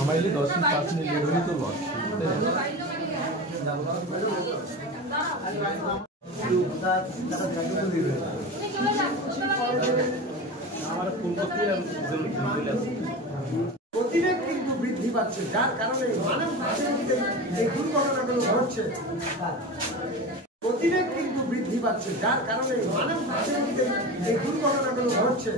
हमारे लिए 10 minute late हुई तो बहुत প্রতিদিন কিন্তু বৃদ্ধি পাচ্ছে, যার কারণে মানব ভাষাতে এই দুর্ঘটনাগুলো ঘটছে। প্রতিদিন কিন্তু বৃদ্ধি পাচ্ছে, যার কারণে মানব ভাষাতে এই দুর্ঘটনাগুলো ঘটছে।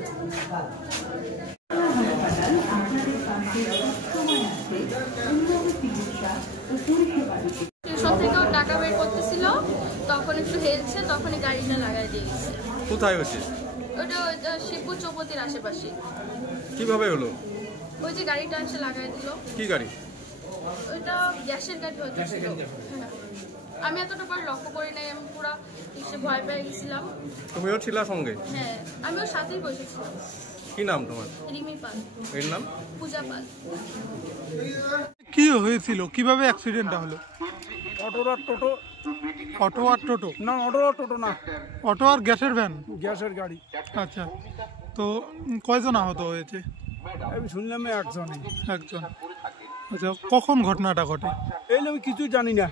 স্টেশন থেকেও টাকা বের করতেছিল, তখন একটু হেলছে, তখনই গাড়িটা লাগাই দিয়েছে। কোথায় হচ্ছে? ওটা শিবপুর চৌপতির আশেপাশে। কিভাবে হলো? ওই যে গাড়িটা এসে লাগাই দিল। কি গাড়ি? ওইটা গ্যাসের গাড়ি হয়তো ছিল। হ্যাঁ, আমি এতটা পর লক্ষ্য করি নাই, আমি পুরো এসে ভয় পেয়ে গেছিলাম। তুমিও ছিলা সঙ্গে? হ্যাঁ, আমি ওর সাথেই বসেছিলাম। কি নাম তোমার? রিমি পাল। এর নাম? পূজা পাল। কি হয়েছিল, কিভাবে অ্যাক্সিডেন্টটা হলো? অটো আর টোটো। অটো আর টোটো? না, অটো আর টোটো না, অটো আর গ্যাসের ভ্যান? গ্যাসের গাড়ি। আচ্ছা, তো কয়জন আহত হয়েছে? আমি শুনলাম একজনই। একজন। আচ্ছা, কখন ঘটনাটা ঘটে? এই আমি কিছুই জানি না,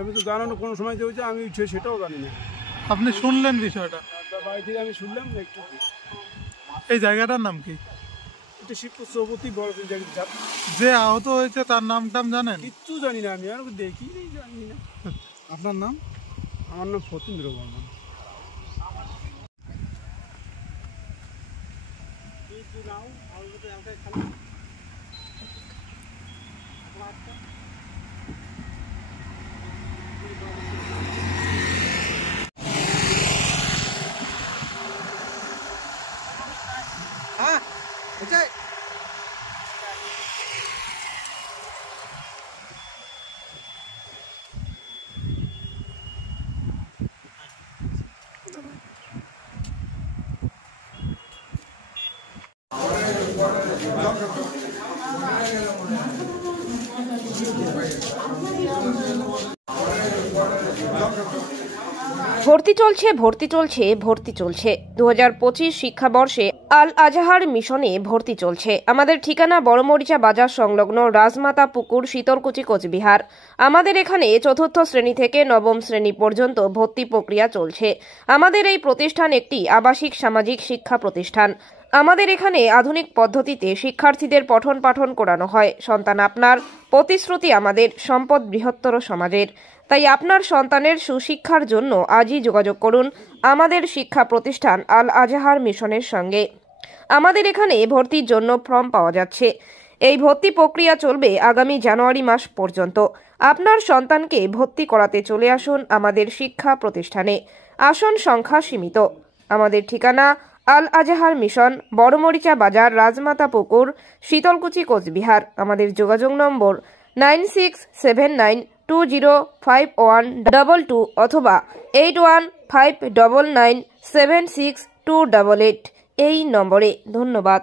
আমি তো জানানো কোনো সময় যে হয়েছে আমি সেটাও জানি না। আপনি শুনলেন বিষয়টা? বাড়ি থেকে আমি শুনলাম একটু। এই জায়গাটার নাম কি? এটা শিবপুর চৌপতি বড় জায়গা। যে আহত হয়েছে তার নাম টাম জানেন? কিচ্ছু জানি না, আমি আর দেখি জানি না। আপনার নাম? আমার নাম ফতীন্দ্র বর্মন। হ্যাঁ, ভর্তি চলছে 2025 শিক্ষাবর্ষে আল আজহার মিশনে ভর্তি চলছে। আমাদের ঠিকানা বড়মরিচা বাজার সংলগ্ন রাজমাতা পুকুর, শীতলকুচি, কোচবিহার। আমাদের এখানে চতুর্থ শ্রেণী থেকে নবম শ্রেণী পর্যন্ত ভর্তি প্রক্রিয়া চলছে। আমাদের এই প্রতিষ্ঠান একটি আবাসিক সামাজিক শিক্ষা প্রতিষ্ঠান। আমাদের এখানে আধুনিক পদ্ধতিতে শিক্ষার্থীদের পঠন পাঠন করানো হয়। সন্তান আপনার, প্রতিশ্রুতি আমাদের, সম্পদ বৃহত্তর সমাজের। তাই আপনার সন্তানের সুশিক্ষার জন্য আজই যোগাযোগ করুন আমাদের শিক্ষা প্রতিষ্ঠান আল আজহার মিশনের সঙ্গে। আমাদের এখানে ভর্তির জন্য ফর্ম পাওয়া যাচ্ছে। এই ভর্তি প্রক্রিয়া চলবে আগামী জানুয়ারি মাস পর্যন্ত। আপনার সন্তানকে ভর্তি করাতে চলে আসুন আমাদের শিক্ষা প্রতিষ্ঠানে। আসন সংখ্যা সীমিত। আমাদের ঠিকানা আল আজহার মিশন, বড়মরিচা বাজার, রাজমাতা পুকুর, শীতলকুচি, কোচবিহার। আমাদের যোগাযোগ নম্বর 9679205122 অথবা 8159976288 এই নম্বরে। ধন্যবাদ।